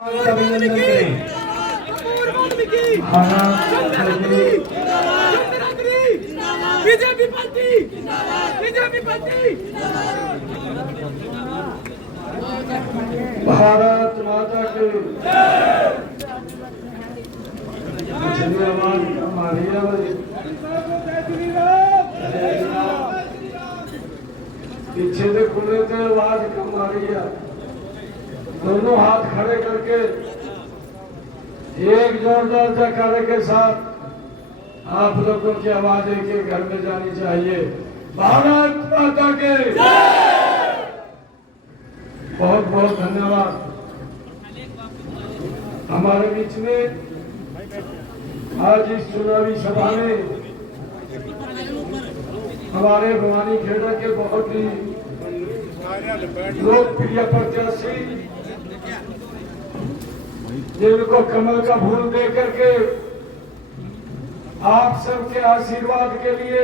अभिनंदन करें। BJP party BJP party Bharat माता की धन्यवाद। हमारी पीछे से खुले थे आवाज कम आ रही है। दोनों हाथ खड़े करके एक जोरदार जयकारे के साथ आप लोगों की आवाज एक एक घर में जानी चाहिए। भारत माता के बहुत बहुत धन्यवाद। हमारे बीच में आज इस चुनावी सभा में हमारे भवानी खेड़ा के बहुत ही लोकप्रिय प्रत्याशी जिनको कमल का फूल दे करके आप सबके आशीर्वाद के लिए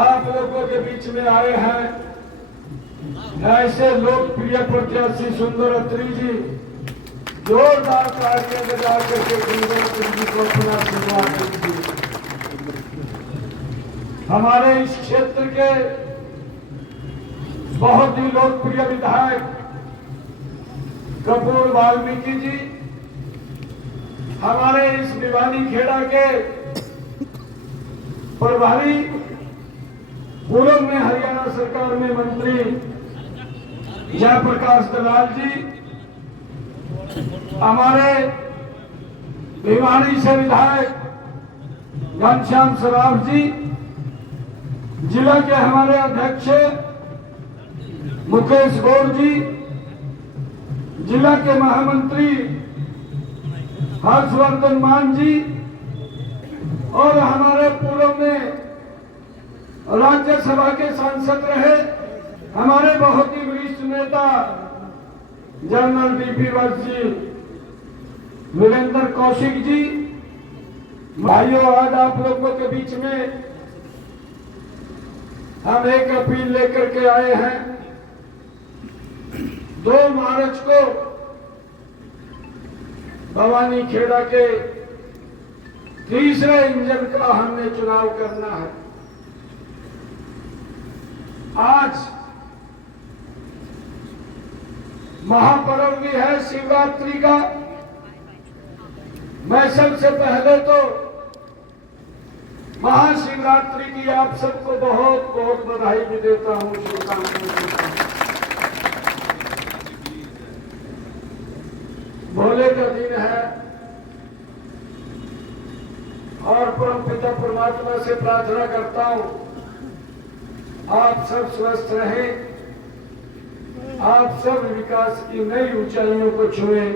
आप लोगों के बीच में आए हैं। ऐसे लोकप्रिय प्रत्याशी सुंदर अत्री जी जोरदार तालियां बजा करके सुंदर अत्री जी को अपना आशीर्वाद दीजिए। हमारे इस क्षेत्र के बहुत ही लोकप्रिय विधायक कपूर वाल्मीकि जी हमारे इस भिवानी खेड़ा के प्रभारी पूर्व में हरियाणा सरकार में मंत्री जयप्रकाश दलाल जी, हमारे भिवानी से विधायक घनश्याम सराफ जी, जिला के हमारे अध्यक्ष मुकेश गौड़ जी, जिला के महामंत्री हर्षवर्धन मान जी और हमारे पूर्व में राज्यसभा के सांसद रहे हमारे बहुत ही वरिष्ठ नेता जनरल बीपी वर्ष जी, वीरेंद्र कौशिक जी। भाइयों, आज आप लोगों के बीच में हम एक अपील लेकर के आए हैं। 2 मार्च को भवानी खेड़ा के तीसरे इंजन का हमने चुनाव करना है। आज महापर्व भी है शिवरात्रि का। मैं सबसे पहले तो महाशिवरात्रि की आप सबको बहुत बहुत बधाई भी देता हूं, शुभकामनाएं देता हूं। भोले का दिन है और परम पिता परमात्मा से प्रार्थना करता हूं आप सब स्वस्थ रहें, आप सब विकास की नई ऊंचाइयों को छुए,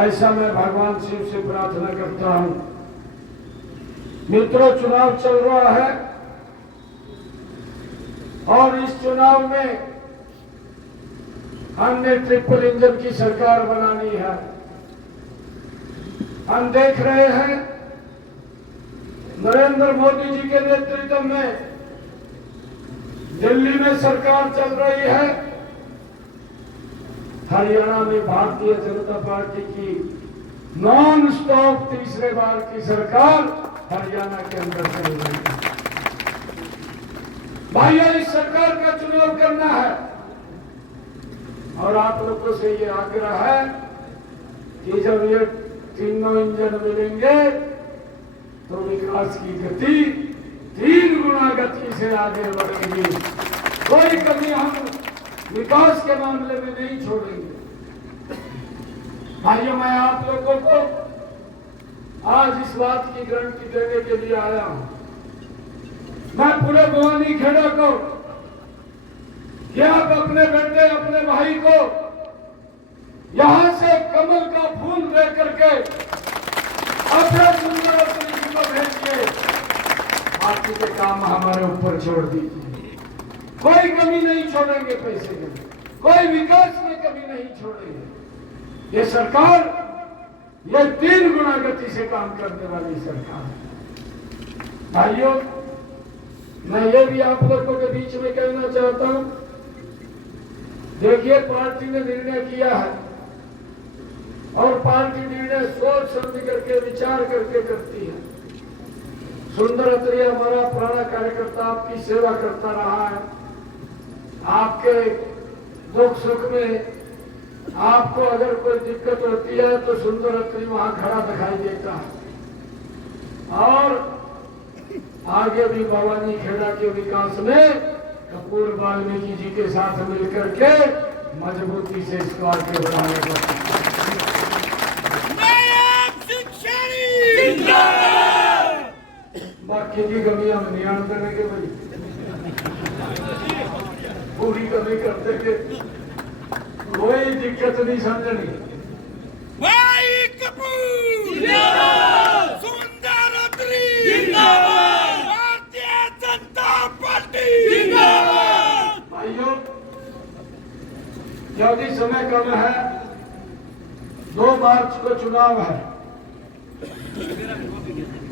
ऐसा मैं भगवान शिव से प्रार्थना करता हूं। मित्रों, चुनाव चल रहा है और इस चुनाव में हमने ट्रिपल इंजन की सरकार बनानी है। हम देख रहे हैं नरेंद्र मोदी जी के नेतृत्व में दिल्ली में सरकार चल रही है, हरियाणा में भारतीय जनता पार्टी की नॉन स्टॉप तीसरे बार की सरकार हरियाणा के अंदर चल रही है। भाइयों, इस सरकार का चुनाव करना है और आप लोगों से ये आग्रह है कि जब ये तीनों इंजन मिलेंगे तो विकास की गति 3 गुना गति से आगे बढ़ेगी। कोई कमी हम विकास के मामले में नहीं छोड़ेंगे। भाइयों, मैं आप लोगों को आज इस बात की गारंटी देने के लिए आया हूं। मैं पूरे भवानी खेड़ा को कि आप अपने बेटे अपने भाई को यहां से कमल का फूल दे करके अपने सुंदर अत्री जी को भेजिए। बाकी के काम हमारे ऊपर छोड़ दीजिए। कोई कमी नहीं छोड़ेंगे, पैसे की कोई विकास में कमी नहीं छोड़ेंगे। ये सरकार ये 3 गुना गति से काम करने वाली सरकार है। भाइयों, मैं ये भी आप लोगों के बीच में कहना चाहता हूं, देखिए पार्टी ने निर्णय किया है और पार्टी निर्णय सोच समझ करके विचार करके करती है। सुंदर अत्री हमारा पुराना कार्यकर्ता आपकी सेवा करता रहा है। आपके दुख सुख में आपको अगर कोई दिक्कत होती है तो सुंदर अत्री वहां खड़ा दिखाई देता है। और आगे भी भवानी खेड़ा के विकास में कपूर वाल्मीकि जी के साथ मिलकर के मजबूती से इस कार्य के बढ़ाने का बाकी की कमियां हम ध्यान करने के भाई पूरी कमी करते के कोई दिक्कत नहीं समझनी। भाई कपूर जिंदाबाद, सुंदर अत्री जिंदाबाद, भारतीय जनता पार्टी जिंदाबाद। भाइयों, यदि समय कम है, 2 मार्च को चुनाव है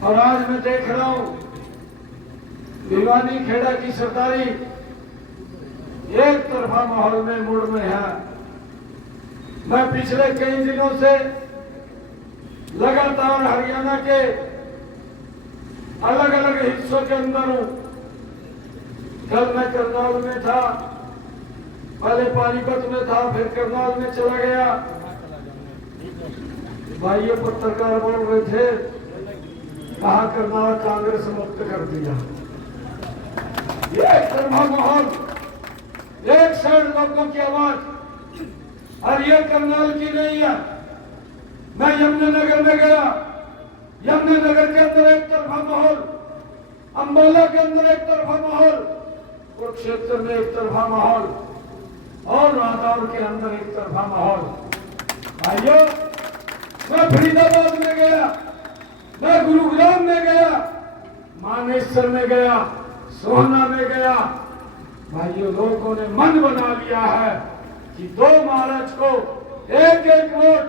और आज मैं देख रहा हूं भिवानी खेड़ा की सरदारी एक तरफा माहौल में मूड में है। मैं पिछले कई दिनों से लगातार हरियाणा के अलग अलग हिस्सों के अंदर हूं। कल मैं करनाल में था, पहले पानीपत में था, फिर करनाल में चला गया। भाइयों पत्रकार बोल रहे थे, कहा करनाल कांग्रेस मुक्त कर दिया। एक तरफा माहौल, एक साइड लोगों की आवाज, और ये करनाल की नहीं है। मैं यमुनानगर में गया, यमुनानगर के अंदर एक तरफा माहौल, अंबाला के अंदर एक तरफा माहौल, कुरुक्षेत्र में एक तरफा माहौल और रादौर के अंदर एक तरफा माहौल। भाइयों, मैं फरीदाबाद में गया, मैं गुरुग्राम में गया, मानेसर में गया, सोहना में गया। भाइयों, लोगों ने मन बना लिया है कि 2 मार्च को एक एक वोट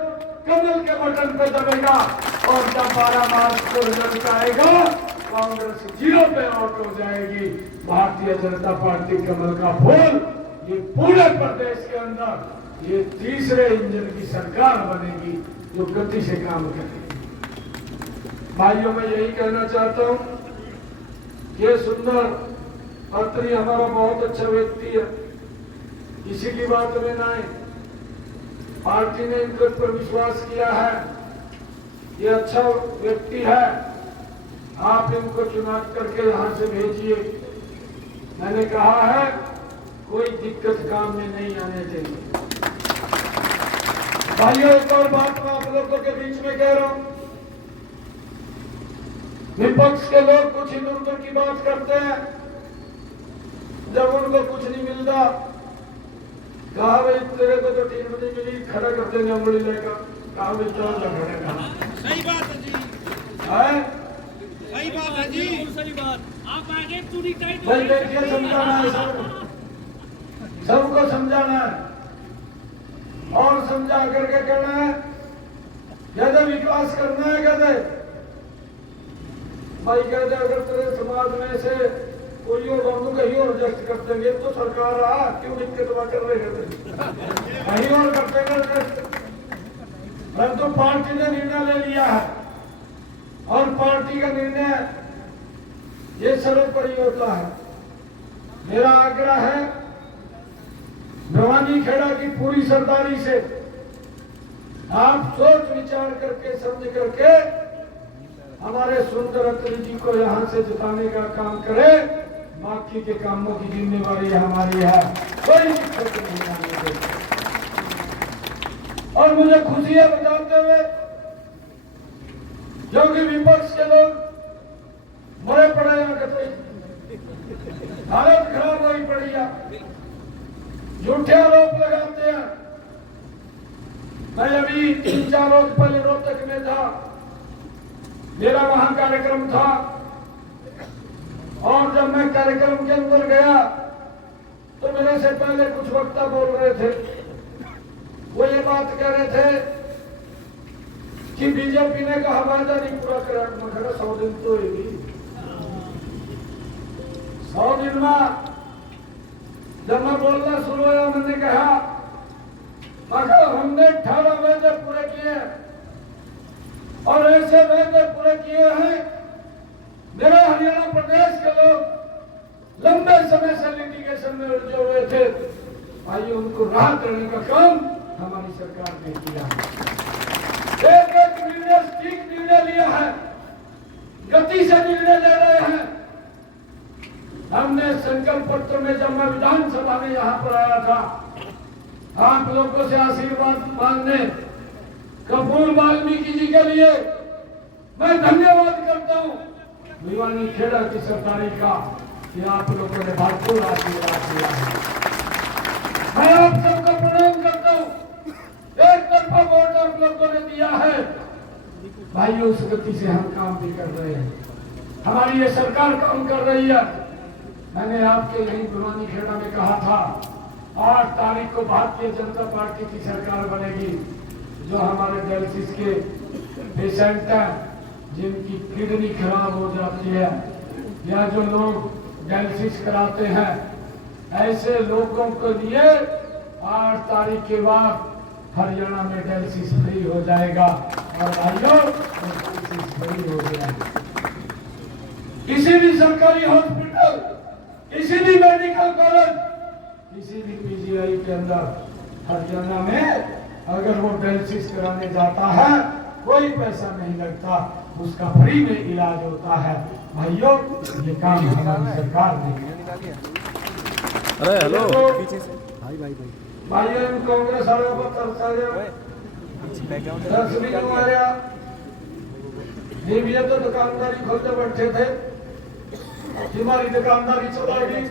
कमल के बटन पे दबेगा और जब 12 मार्च को रिजल्ट आएगा कांग्रेस 0 पे आउट हो जाएगी। भारतीय जनता पार्टी कमल का फूल ये पूरे प्रदेश के अंदर ये तीसरे इंजन की सरकार बनेगी जो गति से काम करेगी। भाइयों, मैं यही कहना चाहता हूं कि सुंदर अत्री हमारा बहुत अच्छा व्यक्ति है, किसी की बात में ना है। पार्टी ने इनके ऊपर विश्वास किया है, ये अच्छा व्यक्ति है, आप इनको चुनाव करके यहां से भेजिए। मैंने कहा है कोई दिक्कत काम में नहीं आने चाहिए। भाइयों, एक और बात मैं आप लोगों के बीच में कह रहा हूं, विपक्ष के लोग कुछ इधर उधर की बात करते हैं, जब उनको कुछ नहीं मिलता कहा भाई तेरे को तो टीम नहीं मिली, खड़ा कर देंगे उंगली लेकर, कहा भाई चलो खड़ेगा। सही बात है जी, सही बात है जी, सही बात। आप आगे पूरी टाइट भाई देखिए, समझाना है सबको समझाना है और समझा करके कहना है, कहते विकास करना है, कहते भाई कहते अगर तेरे समाज में से कोई और बंधु कहीं और एडजस्ट कर देंगे तो सरकार रहा क्यों दिक्कत कर रहे थे, कहीं और कर देंगे एडजस्ट। परंतु पार्टी ने निर्णय ले लिया है और पार्टी का निर्णय ये सर्वोपरि होता है। मेरा आग्रह है भिवानी खेड़ा की पूरी सरदारी से आप सोच विचार करके समझ करके हमारे सुंदर अत्री जी को यहां से जिताने का काम करें। बाकी के कामों की जिम्मेवारी हमारी है, कोई दिक्कत नहीं आने देगी। और मुझे खुशी है बताते हुए, क्योंकि विपक्ष के लोग मरे पड़े हैं, हालत खराब हुई पड़ी है, झूठे आरोप लगाते हैं। मैं अभी 3-4 रोज पहले रोहतक में था, मेरा वहां कार्यक्रम था और जब मैं कार्यक्रम के अंदर गया तो मेरे से पहले कुछ वक्ता बोल रहे थे, वो ये बात कह रहे थे कि बीजेपी ने कहा वादा नहीं पूरा करा। मैं 100 दिन तो 100 दिन में जब मैं बोलना शुरू हुआ, मैंने कहा अगर हमने 18 वादे पूरे किए किए हैं और ऐसे वादे पूरे किए हैं। मेरे हरियाणा प्रदेश के लोग लंबे समय से लिटिगेशन में उलझे हुए थे, भाई उनको राहत देने का काम हमारी सरकार ने किया। एक एक निर्णय ठीक निर्णय लिया है, गति से निर्णय ले रहे हैं। हमने संकल्प पत्र में जब मैं विधानसभा में यहाँ पर आया था, आप लोगों से आशीर्वाद मांगने कपूर वाल्मीकि जी के लिए मैं धन्यवाद करता हूँ भिवानी खेड़ा की सरकारी का कि आप लोगों ने भरपूर आशीर्वाद दिया है। मैं आप सबको प्रणाम करता हूँ। एक तरफा वोट आप लोगों ने दिया है, भाई उस गति से हम काम भी कर रहे हैं, हमारी ये सरकार काम कर रही है। मैंने आपके यही भिवानी खेड़ा में कहा था 8 तारीख को भारतीय जनता पार्टी की सरकार बनेगी। जो हमारे डायलिसिस के पेशेंट हैं, जिनकी किडनी खराब हो जाती है या जो लोग डायलिसिस कराते हैं, ऐसे लोगों के लिए 8 तारीख के बाद हरियाणा में डायलिसिस फ्री हो जाएगा और भाइयों डायलिसिस फ्री हो जाएगा। किसी भी सरकारी हॉस्पिटल, किसी भी मेडिकल कॉलेज, किसी भी पीजीआई के अंदर हरियाणा में अगर वो डायलिसिस कराने जाता है कोई पैसा नहीं लगता, उसका फ्री में इलाज होता है। भाइयों ये काम हमारी सरकार ने किया। अरे हेलो पीछे से भाइयों कांग्रेस वालों को तरसा ये तो दुकानदारी खोलते बैठे थे, हमारी दुकानदारी चलाएगी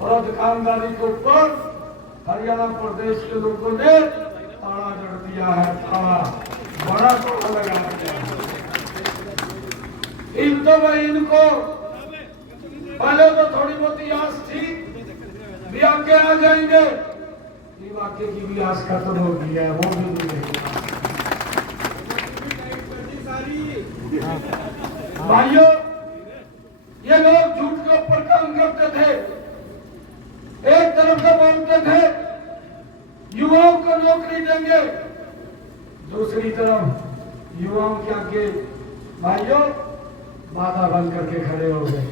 और दुकानदारी के ऊपर हरियाणा प्रदेश के लोगों ने ताला जड़ दिया है, ताला बड़ा तोड़ा लगा दिया है। इन तो भाई इनको पहले तो थोड़ी बहुत आस थी भी आगे आ जाएंगे, ये वाक्य की भी आस खत्म हो गई है, वो भी नहीं रही। भाइयों ये लोग झूठ के ऊपर काम करते थे, एक तरफ से बोलते थे युवाओं को नौकरी देंगे, दूसरी तरफ युवाओं के आगे भाइयों बाधा बंद करके खड़े हो गए।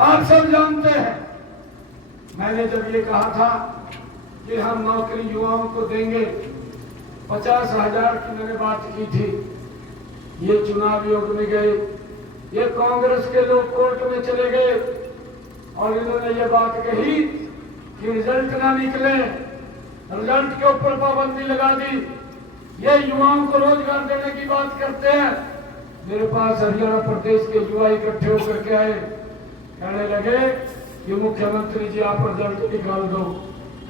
आप सब जानते हैं मैंने जब ये कहा था कि हम नौकरी युवाओं को देंगे, 50,000 की मैंने बात की थी, ये चुनाव योग में गए, ये कांग्रेस के लोग कोर्ट में चले गए और इन्होंने ये बात कही कि रिजल्ट ना निकले, रिजल्ट के ऊपर पाबंदी लगा दी। ये युवाओं को रोजगार देने की बात करते हैं। मेरे पास हरियाणा प्रदेश के युवा इकट्ठे होकर के आए, कहने लगे कि मुख्यमंत्री जी आप रिजल्ट निकाल दो।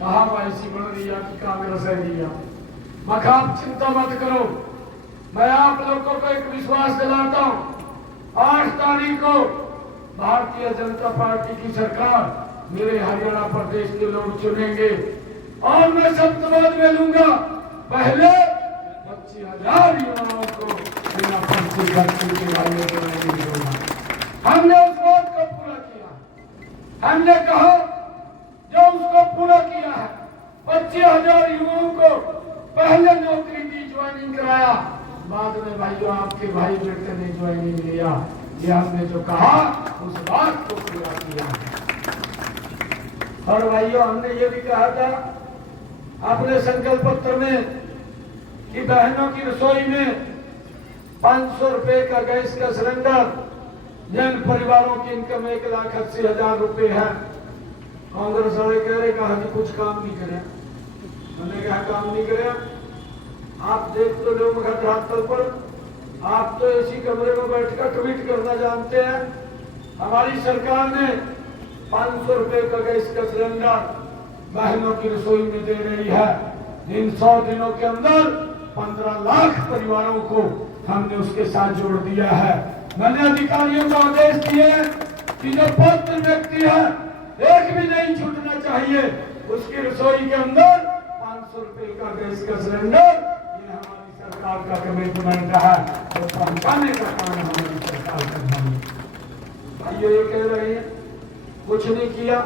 कहा ऐसी बन रही है कि कांग्रेस है दिया। मैं कहा आप चिंता मत करो, मैं आप लोगों को एक विश्वास दिलाता हूँ, 8 तारीख को भारतीय जनता पार्टी की सरकार मेरे हरियाणा प्रदेश के लोग चुनेंगे और मैं शब्दवाद में लूंगा। पहले 25,000 युवाओं को बिना पर्ची खर्ची के वाले दूंगा। हमने उस बात को पूरा किया, हमने कहा जो उसको पूरा किया है, 25,000 युवाओं को पहले नौकरी दी, ज्वाइनिंग कराया, बाद में भाइयों आपके भाई बेटे ने ज्वाइनिंग लिया। ये हमने जो कहा उस बात को पूरा किया। और भाइयों हमने ये भी कहा था अपने संकल्प पत्र में कि बहनों की रसोई में 500 रुपए का गैस का सिलेंडर, जिन परिवारों की इनकम 1,80,000 रुपए है, कांग्रेस वाले कह रहे कहा कि कुछ काम नहीं करे। मैंने कहा काम नहीं करे, आप देख तो लो मुखर पर, आप तो इसी कमरे में बैठकर ट्वीट करना जानते हैं। हमारी सरकार ने 500 रुपए का गैस का सिलेंडर बहनों की रसोई में दे रही है। इन 100 दिनों के अंदर 15 लाख परिवारों को हमने उसके साथ जोड़ दिया है। मैंने अधिकारियों को आदेश दिए कि जो पात्र व्यक्ति है एक भी नहीं छूटना चाहिए, उसकी रसोई के अंदर 500 रुपए का गैस का सिलेंडर, ये हमारी सरकार का कमिटमेंट है और पहुंचाने का काम हमारी सरकार कर रही है। भाइयों ये कह रहे हैं कुछ नहीं किया,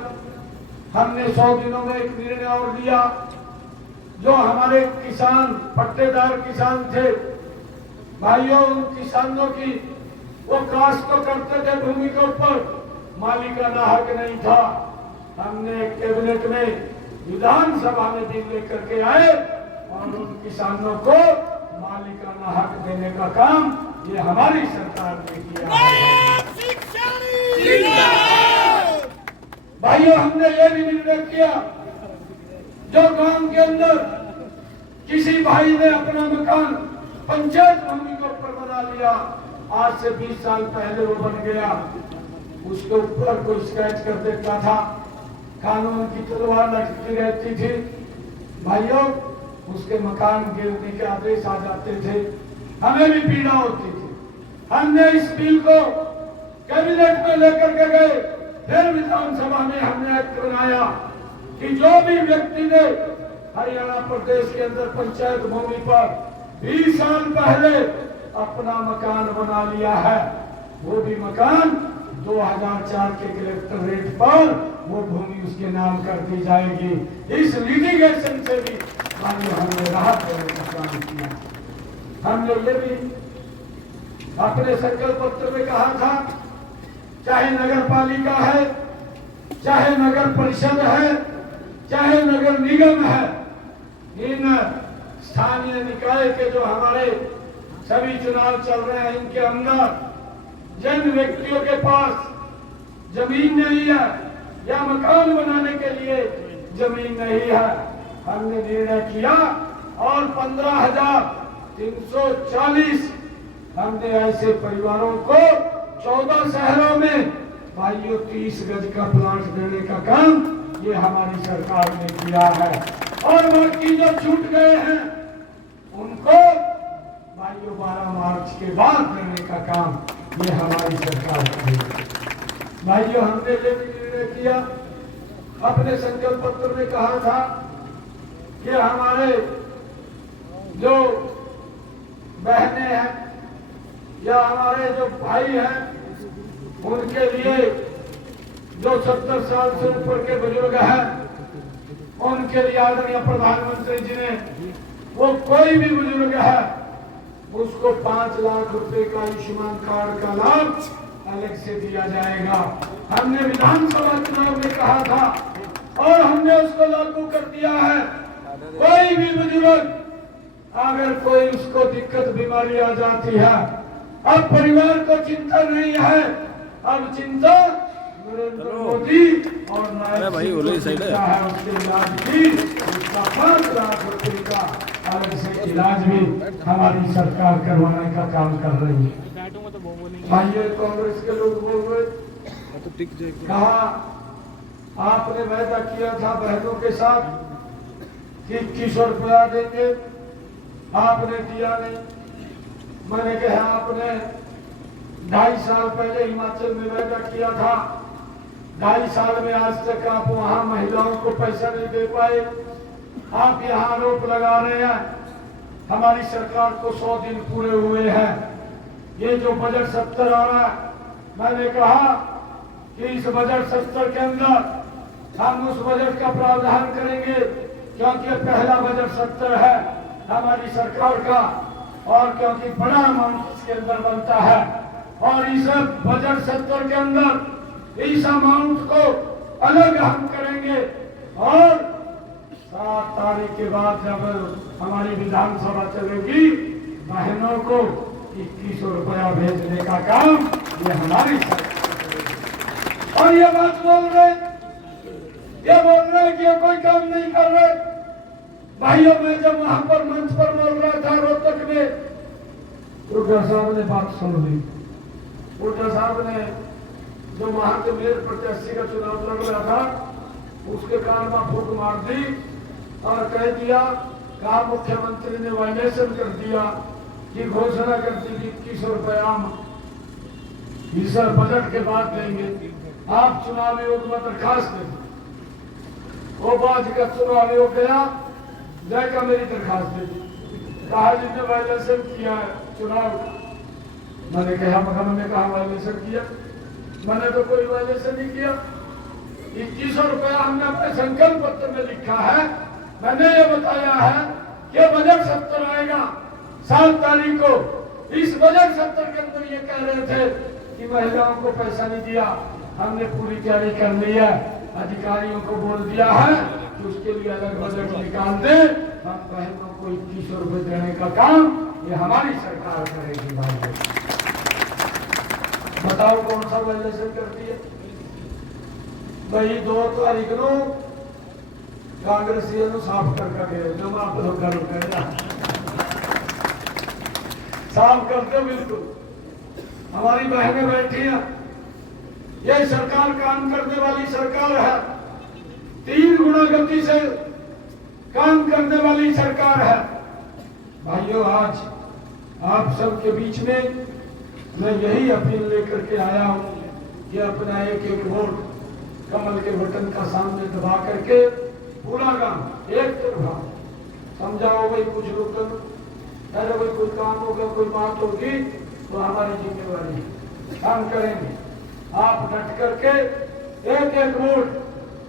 हमने 100 दिनों में एक निर्णय और लिया, जो हमारे किसान पट्टेदार किसान थे भाइयों, उन किसानों की वो काश्त तो करते थे भूमि के ऊपर, मालिकाना हक नहीं था। हमने कैबिनेट में विधानसभा में बिल लेकर के आए और उन किसानों को मालिकाना हक देने का काम ये हमारी सरकार ने किया है। भाइयों, हमने ये भी निर्णय किया, जो गांव के अंदर किसी भाई ने अपना मकान पंचायत भूमि के ऊपर बना लिया, आज से 20 साल पहले वो बन गया, उसके ऊपर कोई स्क्रैच कर देता था, कानून की तलवार लटकती रहती थी। भाइयों, उसके मकान गिरने के आदेश आ जाते थे, हमें भी पीड़ा होती थी। हमने इस बिल को कैबिनेट में लेकर के गए, फिर विधानसभा में हमने एक्ट बनाया कि जो भी व्यक्ति ने हरियाणा प्रदेश के अंदर पंचायत भूमि पर 20 साल पहले अपना मकान बना लिया है, वो भी मकान 2004 के कलेक्टरेट पर वो भूमि उसके नाम कर दी जाएगी। इस लिटिगेशन से भी हमने राहत देने का काम किया। हमने ये भी अपने संकल्प पत्र में कहा था, चाहे नगर पालिका है, चाहे नगर परिषद है, चाहे नगर निगम है, इन स्थानीय निकाय के जो हमारे सभी चुनाव चल रहे हैं, इनके अंदर जिन व्यक्तियों के पास जमीन नहीं है या मकान बनाने के लिए जमीन नहीं है, हमने निर्णय किया और 15,340 हमने ऐसे परिवारों को 14 शहरों में भाइयों 30 गज का प्लाट देने का काम ये हमारी सरकार ने किया है। और बाकी जो छूट गए हैं उनको भाइयों 12 मार्च के बाद देने का काम ये हमारी सरकार की। भाइयों, हमने ये भी निर्णय किया, अपने संकल्प पत्र में कहा था कि हमारे जो बहनें हैं या हमारे जो भाई हैं, उनके लिए जो 70 साल से ऊपर के बुजुर्ग हैं, उनके लिए आदरणीय प्रधानमंत्री जी ने वो कोई भी बुजुर्ग है उसको 5 लाख रुपए का आयुष्मान कार्ड का लाभ अलग से दिया जाएगा। हमने विधानसभा चुनाव में कहा था और हमने उसको लागू कर दिया है। कोई भी बुजुर्ग अगर कोई उसको दिक्कत बीमारी आ जाती है, अब परिवार को चिंता नहीं है, अब चिंता नरेंद्र मोदी और नायब है उसके इलाज की, उसका 5 लाख रुपए का अलग से इलाज भी हमारी सरकार करवाने का काम कर रही है। भाइयों, कांग्रेस के लोग बोल रहे, कहा आपने वायदा किया था बहनों के साथ कि 2100 रुपया देंगे, आपने दिया नहीं। मैंने कहा आपने 2.5 साल पहले हिमाचल में वायदा किया था, 2.5 साल में आज तक आप वहां महिलाओं को पैसा नहीं दे पाए। आप यहाँ आरोप लगा रहे हैं, हमारी सरकार को 100 दिन पूरे हुए हैं। ये जो बजट 70 आ रहा है, मैंने कहा कि इस बजट 70 के अंदर हम उस बजट का प्रावधान करेंगे, क्योंकि पहला बजट 70 है हमारी सरकार का, और क्योंकि बड़ा अमाउंट इसके अंदर बनता है, और इस बजट 70 के अंदर इस अमाउंट को अलग हम करेंगे। और 7 तारीख के बाद जब हमारी विधानसभा चलेगी, बहनों को 2100 रुपया भेजने का काम ये हमारी सरकार। और ये बात बोल रहे कि ये कोई काम नहीं कर रहे। भाइयों, मैं जब वहां पर मंच पर बोल रहा था रोहतक में, उर्जा साहब ने बात सुन ली। उर्जा साहब ने जो वहां के मेयर प्रत्याशी का चुनाव लड़ रहा था, उसके कान में फूंक मार दी और कह दिया, कहा मुख्यमंत्री ने वायलेशन कर दिया कि घोषणा कर दी कि 2100 रुपया इस बजट के बाद देंगे, आप चुनाव आयोग में दरखास्त दें। वो बाज का चुनाव आयोग गया, जाकर मेरी दरखास्त दे दी, कहा जिसने वायलेशन किया है चुनाव। मैंने कहा वायलेशन किया, मैंने तो कोई वायलेशन नहीं किया। 2100 रुपया हमने अपने संकल्प पत्र में लिखा है, मैंने ये बताया है कि बजट सत्र आएगा 7 तारीख को। इस बजट सत्र के अंदर ये कह रहे थे कि महिलाओं को पैसा नहीं दिया, हमने पूरी तैयारी कर ली है, अधिकारियों को बोल दिया है कि उसके लिए अलग बजट निकाल दे, हम बहनों को 2100 रुपए देने का काम ये हमारी सरकार करेगी। भाई बताओ कौन सा वायलेशन करती है भाई? 2 तारीख को कांग्रेसियों ने साफ करके जो आप लोग साफ करते बिल्कुल। हमारी बहनें बैठी हैं, ये सरकार काम करने वाली सरकार है, 3 गुना गति से काम करने वाली सरकार है। भाइयों, आज आप सबके बीच में मैं यही अपील लेकर के आया हूं कि अपना एक एक वोट कमल के बटन का सामने दबा करके पूरा काम एक तरफा समझाओ भाई। कुछ लोग तो अरे भाई कोई काम होगा, कोई बात होगी तो हमारी जिम्मेवारी है, काम करेंगे। आप डट करके एक एक वोट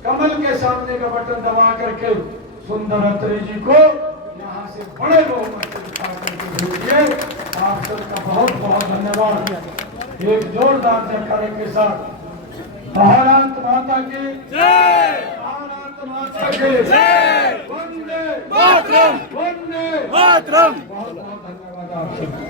कमल के सामने का बटन दबा करके सुंदर अत्री जी को यहाँ से बड़े बहुमत से जिता करके भेजिए। आप सबका बहुत बहुत धन्यवाद। एक जोरदार जयकारे के साथ भारत माता की जय, भारत माता की जय, वंदे मातरम, वंदे मातरम। बहुत बहुत धन्यवाद आप सबको।